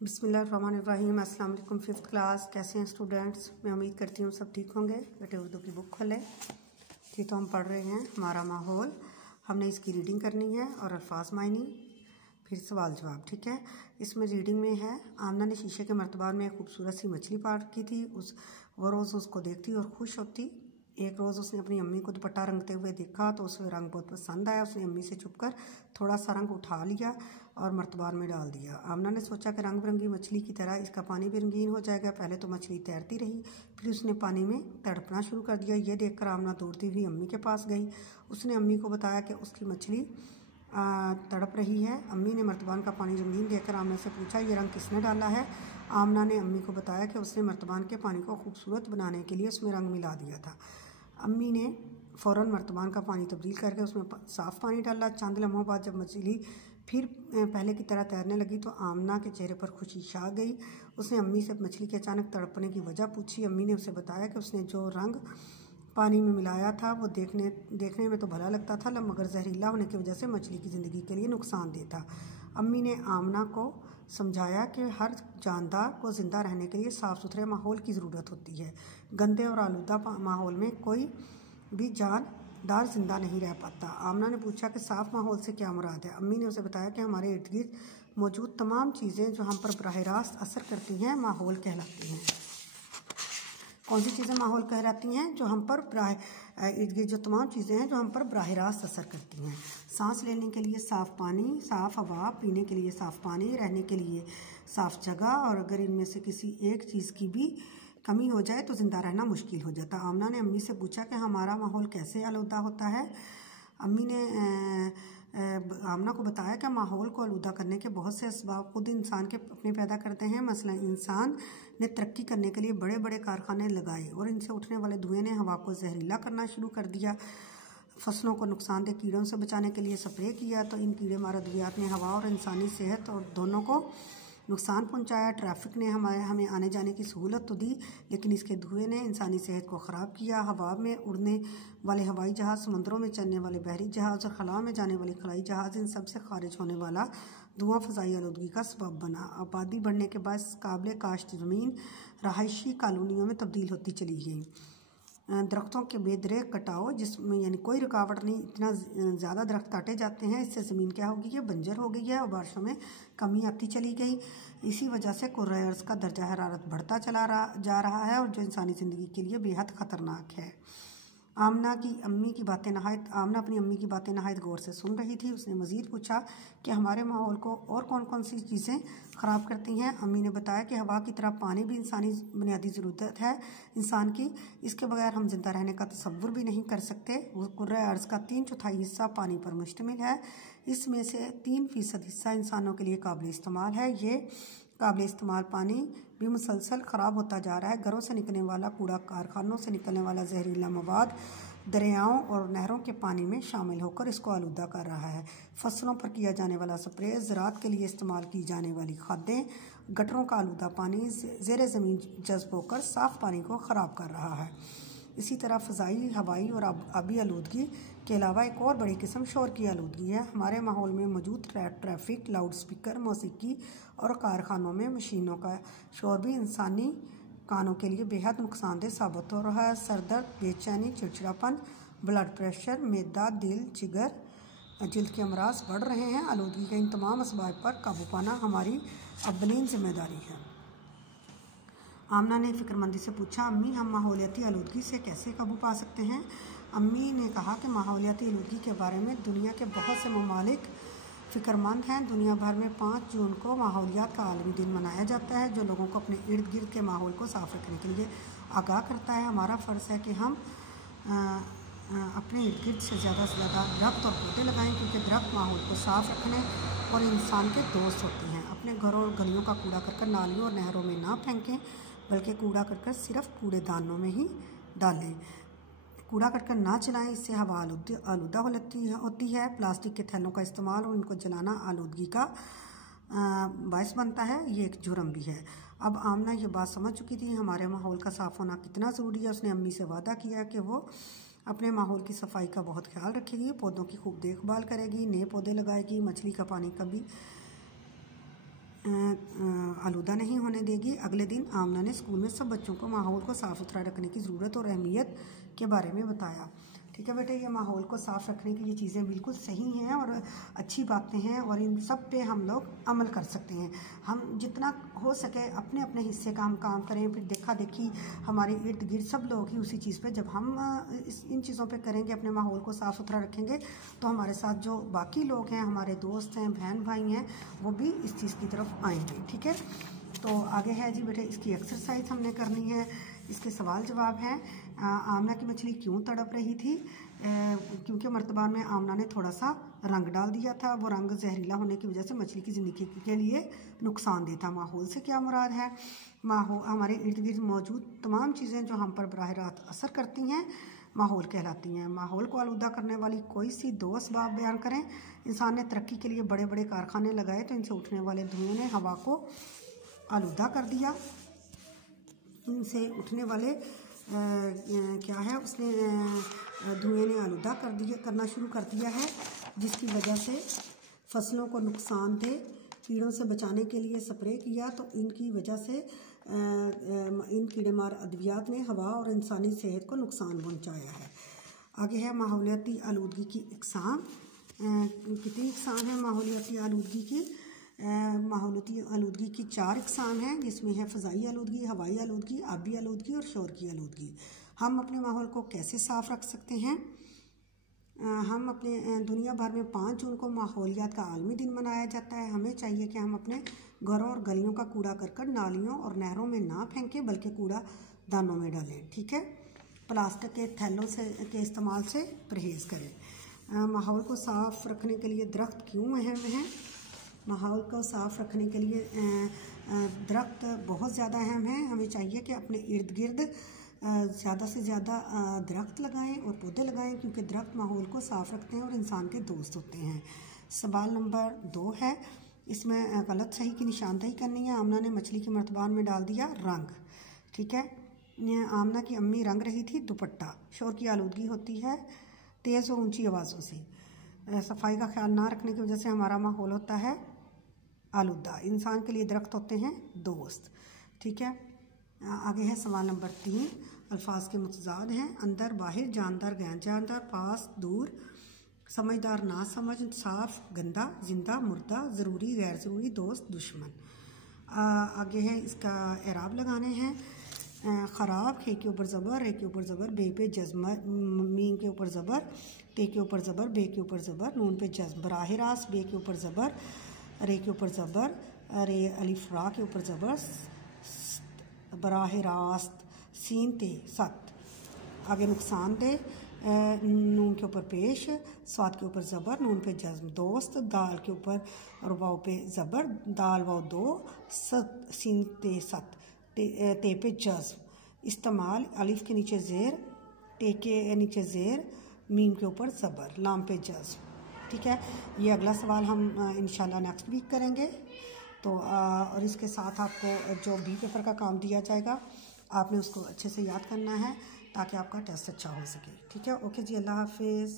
बिस्मिल्लाहिर्रहमानिर्रहीम। अस्सलाम वालेकुम। फिफ्थ क्लास, कैसे हैं स्टूडेंट्स? मैं उम्मीद करती हूँ सब ठीक होंगे। बेटे उर्दू की बुक खोलें। ये तो हम पढ़ रहे हैं हमारा माहौल। हमने इसकी रीडिंग करनी है और अल्फाज मायनी, फिर सवाल जवाब। ठीक है। इसमें रीडिंग में है, आमना ने शीशे के मर्तबान में एक खूबसूरत सी मछली पार की थी। वो रोज़ उसको देखती और खुश होती। एक रोज़ उसने अपनी अम्मी को दुपट्टा रंगते हुए देखा तो उसे रंग बहुत पसंद आया। उसने अम्मी से छुपकर थोड़ा सा रंग उठा लिया और मर्तबान में डाल दिया। आमना ने सोचा कि रंग बिरंगी मछली की तरह इसका पानी भी रंगीन हो जाएगा। पहले तो मछली तैरती रही, फिर उसने पानी में तड़पना शुरू कर दिया। ये देखकर आमना दौड़ती हुई अम्मी के पास गई। उसने अम्मी को बताया कि उसकी मछली तड़प रही है। अम्मी ने मर्तबान का पानी रंगीन देखकर आमना से पूछा, ये रंग किसने डाला है? आमना ने अम्मी को बताया कि उसने मर्तबान के पानी को खूबसूरत बनाने के लिए उसमें रंग मिला दिया था। अम्मी ने फ़ौरन मर्तबान का पानी तब्दील करके उसमें साफ़ पानी डाला। चंद लम्हों बाद जब मछली फिर पहले की तरह तैरने लगी तो आमना के चेहरे पर खुशी छा गई। उसने अम्मी से मछली के अचानक तड़पने की वजह पूछी। अम्मी ने उसे बताया कि उसने जो रंग पानी में मिलाया था वो देखने में तो भला लगता था, मगर जहरीला होने की वजह से मछली की ज़िंदगी के लिए नुकसानदेह था। अम्मी ने आमना को समझाया कि हर जानदार को ज़िंदा रहने के लिए साफ़ सुथरे माहौल की ज़रूरत होती है। गंदे और आलूदा माहौल में कोई भी जानदार ज़िंदा नहीं रह पाता। आमना ने पूछा कि साफ़ माहौल से क्या मुराद है? अम्मी ने उसे बताया कि हमारे इर्द गिर्द मौजूद तमाम चीज़ें जो हम पर बराह रास्त असर करती हैं माहौल कहलाती हैं। कौन सी चीज़ें माहौल कहलाती हैं? जो हम पर इर्द गिर्द जो तमाम चीज़ें हैं जो हम पर बराह रास्त असर करती हैं। सांस लेने के लिए साफ़ पानी, साफ़ हवा, पीने के लिए साफ़ पानी, रहने के लिए साफ़ जगह, और अगर इनमें से किसी एक चीज़ की भी कमी हो जाए तो ज़िंदा रहना मुश्किल हो जाता। आमना ने अम्मी से पूछा कि हमारा माहौल कैसे आलूदा होता है? अम्मी ने आमना को बताया कि माहौल को आलूदा करने के बहुत से असबाब खुद इंसान के अपने पैदा करते हैं। मसलन इंसान ने तरक्की करने के लिए बड़े बड़े कारखाने लगाए और इनसे उठने वाले धुएं ने हवा को जहरीला करना शुरू कर दिया। फसलों को नुकसानदेह कीड़ों से बचाने के लिए स्प्रे किया तो इन कीड़े मार अद्वियात ने हवा और इंसानी सेहत और दोनों को नुकसान पहुंचाया। ट्रैफिक ने हमें आने जाने की सहूलत तो दी, लेकिन इसके धुएं ने इंसानी सेहत को ख़राब किया। हवा में उड़ने वाले हवाई जहाज़, समुद्रों में चलने वाले बहरी जहाज़ और खला में जाने वाले खलाई जहाज़, इन सब से खारिज होने वाला धुआं फ़ज़ाई आलूदगी का सबब बना। आबादी बढ़ने के बाद काबिल काश्त ज़मीन रहायशी कॉलोनियों में तब्दील होती चली गई। दरख्तों के बेदरेक कटाव, जिसमें यानी कोई रुकावट नहीं, इतना ज़्यादा दरख्त काटे जाते हैं, इससे ज़मीन क्या हो गई है? बंजर हो गई है और बारिशों में कमी आती चली गई। इसी वजह से कुर्रे अर्ज़ का दर्जा हरारत बढ़ता जा रहा है और जो इंसानी ज़िंदगी के लिए बेहद ख़तरनाक है। आमना अपनी अम्मी की बातें नहायत गौर से सुन रही थी। उसने मज़ीद पूछा कि हमारे माहौल को और कौन कौन सी चीज़ें ख़राब करती हैं? अम्मी ने बताया कि हवा की तरह पानी भी इंसानी बुनियादी ज़रूरत है इंसान की। इसके बगैर हम ज़िंदा रहने का तसव्वुर भी नहीं कर सकते। कुर्रे अर्ज़ का 3/4 हिस्सा पानी पर मुश्तमिल है। इसमें से 3% हिस्सा इंसानों के लिए काबिल इस्तेमाल है। ये काबिल इस्तेमाल पानी भी मुसलसल ख़राब होता जा रहा है। घरों से निकलने वाला कूड़ा, कारखानों से निकलने वाला जहरीला मवाद दरियाओं और नहरों के पानी में शामिल होकर इसको आलूदा कर रहा है। फसलों पर किया जाने वाला स्प्रे, ज़राअत के लिए इस्तेमाल की जाने वाली खादें, गटरों का आलूदा पानी ज़ेरे ज़मीन जज्ब होकर साफ़ पानी को ख़राब कर रहा है। इसी तरह फ़ज़ाई, हवाई और आबी आलूदगी के अलावा एक और बड़ी किस्म शोर की आलूदगी है। हमारे माहौल में मौजूद ट्रैफिक, लाउड स्पीकर, मौसीकी और कारखानों में मशीनों का शोर भी इंसानी कानों के लिए बेहद नुकसानदेह साबित हो रहा है। सरदर्द, बेचैनी, चिड़चिड़ापन, ब्लड प्रेशर, मैदा, दिल, जिगर, जिल्द के अमराज बढ़ रहे हैं। आलूदगी के इन तमाम असबाब पर काबू पाना हमारी अव्वलीन जिम्मेदारी है। आमना ने फ़िक्रमंदी से पूछा, अम्मी हम माहौलियाती आलूदगी से कैसे काबू पा सकते हैं? अम्मी ने कहा कि माहौलियाती आलूदगी के बारे में दुनिया के बहुत से ममालिक फ़िक्रमंद हैं। दुनिया भर में 5 जून को माहौलियात का आलमी दिन मनाया जाता है, जो लोगों को अपने इर्द गिर्द के माहौल को साफ़ रखने के लिए आगाह करता है। हमारा फ़र्ज़ है कि हम अपने इर्द गिर्द से ज़्यादा दरख्त और पौधे लगाएं, क्योंकि दरख्त माहौल को साफ़ रखने और इंसान के दोस्त होते हैं। अपने घरों और गलियों का कूड़ा करकर नालियों और नहरों में ना फेंकें, बल्कि कूड़ा करकर सिर्फ कूड़ेदानों में ही डालें। कूड़ा करकर ना जलाएं, इससे हवा आलूदा होती है। प्लास्टिक के थैलों का इस्तेमाल और इनको जलाना आलूदगी का बायस बनता है। ये एक जुर्म भी है। अब आमना ये बात समझ चुकी थी हमारे माहौल का साफ़ होना कितना ज़रूरी है। उसने अम्मी से वादा किया कि वो अपने माहौल की सफाई का बहुत ख्याल रखेगी, पौधों की खूब देखभाल करेगी, नए पौधे लगाएगी, मछली का पानी कभी आलूदा नहीं होने देगी। अगले दिन आमना ने स्कूल में सब बच्चों को माहौल को साफ़ सुथरा रखने की ज़रूरत और अहमियत के बारे में बताया। ठीक है बेटे, ये माहौल को साफ़ रखने की ये चीज़ें बिल्कुल सही हैं और अच्छी बातें हैं और इन सब पे हम लोग अमल कर सकते हैं। हम जितना हो सके अपने अपने हिस्से का हम काम करें, फिर देखा देखी हमारे इर्द गिर्द सब लोग ही उसी चीज़ पे जब हम इन चीज़ों पे करेंगे, अपने माहौल को साफ़ सुथरा रखेंगे, तो हमारे साथ जो बाकी लोग हैं, हमारे दोस्त हैं, बहन भाई हैं, वो भी इस चीज़ की तरफ आएंगे। ठीक है, तो आगे है जी बेटे, इसकी एक्सरसाइज हमने करनी है। इसके सवाल जवाब हैं। आमना की मछली क्यों तड़प रही थी? क्योंकि मर्तबान में आमना ने थोड़ा सा रंग डाल दिया था। वो रंग जहरीला होने की वजह से मछली की ज़िंदगी के लिए नुकसानदेह था। माहौल से क्या मुराद है? माहौल हमारे इर्द गिर्द मौजूद तमाम चीज़ें जो हम पर बराह रास्त असर करती हैं माहौल कहलाती हैं। माहौल को आलूदा करने वाली कोई सी 2 असबाब बयान करें। इंसान ने तरक्की के लिए बड़े बड़े कारखाने लगाए तो इनसे उठने वाले धुएँ ने हवा को आलूदा कर दिया। इनसे उठने वाले क्या है, उसने धुएँ ने आलूदा करना शुरू कर दिया है, जिसकी वजह से फसलों को नुकसान थे। कीड़ों से बचाने के लिए स्प्रे किया तो इनकी वजह से इन कीड़ेमार अद्वियात ने हवा और इंसानी सेहत को नुकसान पहुंचाया है। आगे है माहौलियाती आलूदगी की इकसाम। कितनी इकसाम है माहौलियाती आलूदगी की? माहौलियाती आलूदगी की 4 इकसाम हैं, जिसमें है फ़ज़ाई आलूदगी, हवाई आलूदगी, आबी आलूदगी और शोर की आलूदगी। हम अपने माहौल को कैसे साफ़ रख सकते हैं? हम अपने दुनिया भर में 5 जून को माहौलियात का आलमी दिन मनाया जाता है। हमें चाहिए कि हम अपने घरों और गलियों का कूड़ा करकट नालियों और नहरों में ना फेंकें, बल्कि कूड़ा दानों में डालें। ठीक है, प्लास्टिक के थैलों के इस्तेमाल से परहेज़ करें। माहौल को साफ़ रखने के लिए दरख्त क्यों अहम हैं? माहौल को साफ़ रखने के लिए दरख्त बहुत ज़्यादा अहम है। हमें चाहिए कि अपने इर्द गिर्द ज़्यादा से ज़्यादा दरख्त लगाएं और पौधे लगाएं, क्योंकि दरख्त माहौल को साफ़ रखते हैं और इंसान के दोस्त होते हैं। सवाल नंबर 2 है, इसमें गलत सही की निशानदेही करनी है। आमना ने मछली के मर्तबान में डाल दिया रंग। ठीक है, आमना की अम्मी रंग रही थी दुपट्टा। शोर की आलूदगी होती है तेज़ और ऊंची आवाज़ों से। सफाई का ख्याल ना रखने की वजह से हमारा माहौल होता है आलूदा। इंसान के लिए दरख्त होते हैं दोस्त। ठीक है, आगे है सवाल नंबर 3। अल्फाज के मुतजाद हैं। अंदर बाहर, जानदार गैर जानदार, पास दूर, समझदार ना समझ, साफ गंदा, जिंदा मुर्दा, ज़रूरी गैर ज़रूरी, दोस्त दुश्मन। आगे है इसका एराब लगाने हैं। ख़राब, खे के ऊपर ज़बर, रे के ऊपर ज़बर, बे पे जज्म, मीम के ऊपर ज़बर, ते के ऊपर ज़बर, बे के ऊपर ज़बर, नून पे जज्म, बराह रास्त, बे के ऊपर ज़बर, रे के ऊपर ज़बर, रे अलिफ रा के ऊपर ज़बर, बराह रास्त, सीन ते सत। आगे नुकसान दे, नून के ऊपर पेश, स्वाद के ऊपर ज़बर, नून पे जज्म, दोस्त, दाल के ऊपर और वाव पे ज़बर, दाल वाव 2, सत सीन ते सत, ते पे जज्म। इस्तेमाल, अलिफ के नीचे ज़ेर, टे के नीचे ज़ेर, मीम के ऊपर ज़बर, लाम पे जज्म। ठीक है, ये अगला सवाल हम इंशाल्लाह नेक्स्ट वीक करेंगे। तो और इसके साथ आपको जो बी पेपर का काम दिया जाएगा, आपने उसको अच्छे से याद करना है ताकि आपका टेस्ट अच्छा हो सके। ठीक है, ओके जी, अल्लाह हाफिज़।